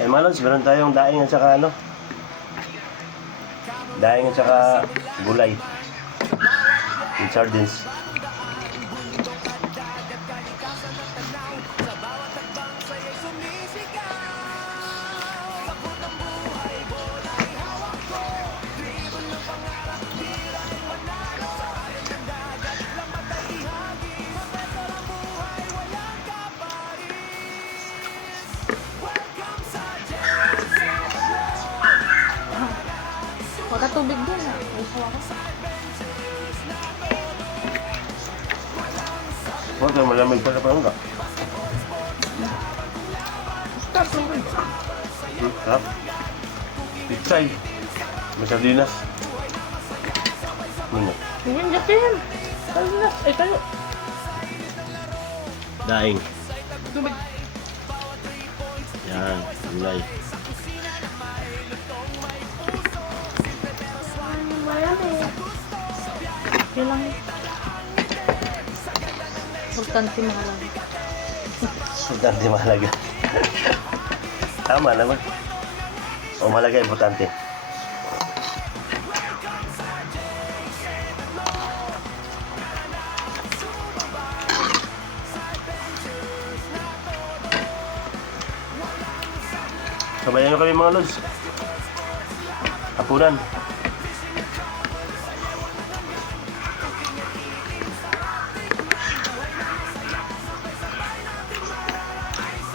Eh, malos, meron tayong daing at saka ano? Daing at saka gulay. With sardines. Wala tubig din ah. Ay, sawa ko. Huwag kang malamig pala pa nga. Stop tubig. Sarap. Pitsay. May sardinas. Ano? Tingin, Justin. Kayo na. Ay, kayo. Daing. Tubig. Yan. Gulay. Marami. Kailang. Importante mahalaga. Importante mahalaga. Tama naman. O mahalaga importante. Sabayan nyo kami mga lods. Hapunan.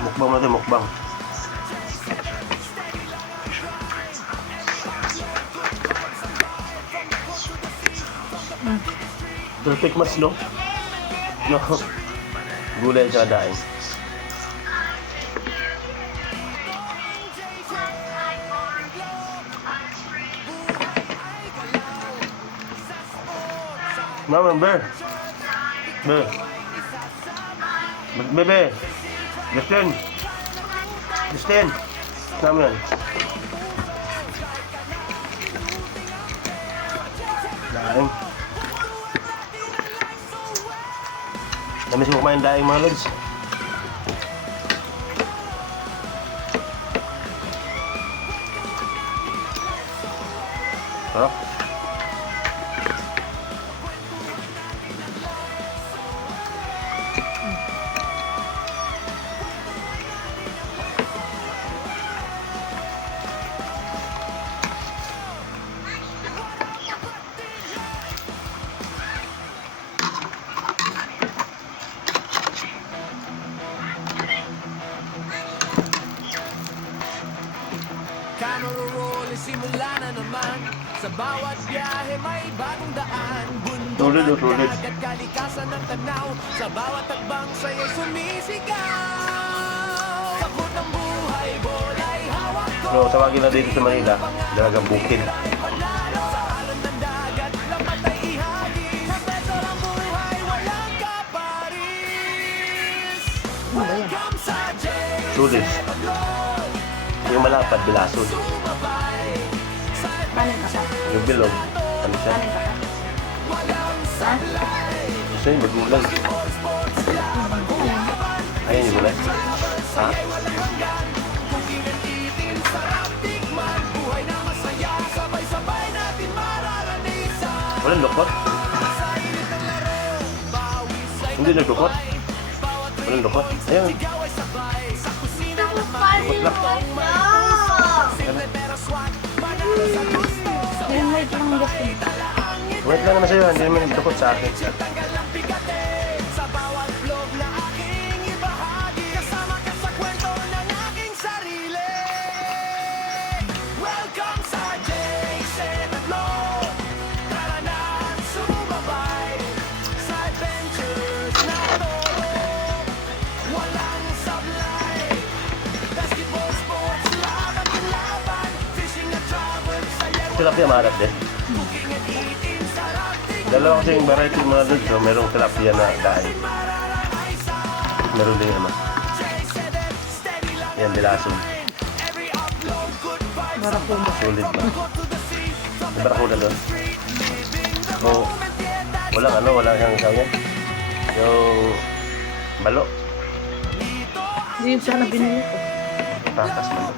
Mukbang natin, mukbang. Perfect mas, no? No. Gulay at saka daing. Mama, Bear. Bear. Bebe. Justin. Justin. Sama yan. Daing. Namis mo kumain daing mga lods. Sarap. Camera roll, simula na naman. Sa bawat biyahe may bagong daan. Tulid o Bundok tulid? at dagat, kalikasan ng tanaw. Sa bawat tagbang sa'yo'y sumisigaw. Takot ng buhay, bola'y hawak ko. So, tawagin na dito sa Manila, Dalagang Bukid. Sa alon ng dagat, lapat ay ihagis. Sa beso ng buhay, walang kaparis. Ano ba yan? Welcome sa Tulid. Yung malapad, bilasod. Kanin ka pa. Yung bilog, ano siya? Kanin ka pa. Ha? Gusto yun, magulay. Ayan yung gulay. Ha? Walang lukot? Hindi nagdukot? Walang lukot? Ayun. Yung wait lang, Justin. Wait lang naman sa'yo, hindi naman nagdukot sa akin. Sa bawat vlog na aking ibahagi, kasama ka sa kwento ng aking sarili. Welcome sa Jason at Lo. Tara na at sumabay sa adventures na to. Walang sablay. Basketball, sports, laban ng laban. Fishing at travel, saya. Tilapia maharap din. Dalawa kasi yung variety mga doon, so merong tilapia na daing. Meron din naman. Yan, bilasod. Barakuda. Solid ba? May barakuda doon? O, walang ano, wala siyang kaya. Yung balo. Hindi yun sana binili ko. Takas man doon.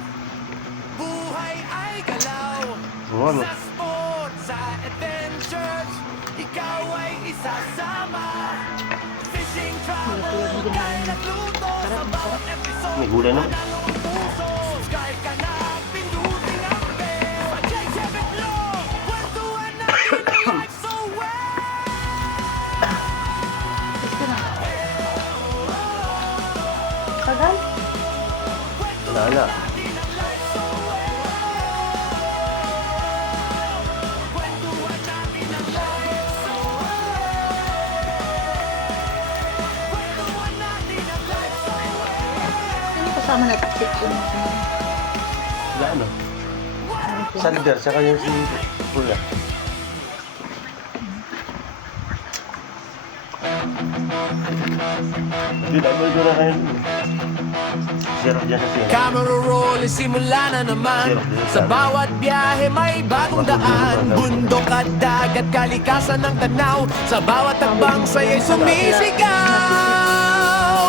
Oo, ano? Sa sports, sa adventures, ikaw ay isasama. Fishing, travel, kaya nagluto sa bawat episode. May gulay naman. Subscribe ka na, pindutin ang bell. JJ Beclo, kwentuhan natin ang life so well. Gusto na. Tagal? Wala na. Sino kasama na toxic ko na? Wala ano. Sander, saka yung si Kuya. Hindi, dahil mo na kayo. Zero dyan sa siya. Camera roll, simula na naman. Sa bawat biyahe may bagong daan. Bundok at dagat, kalikasan ng tanaw. Sa bawat takbang sa'yo'y sumisigaw.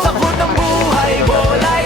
Takot ang buhay, bola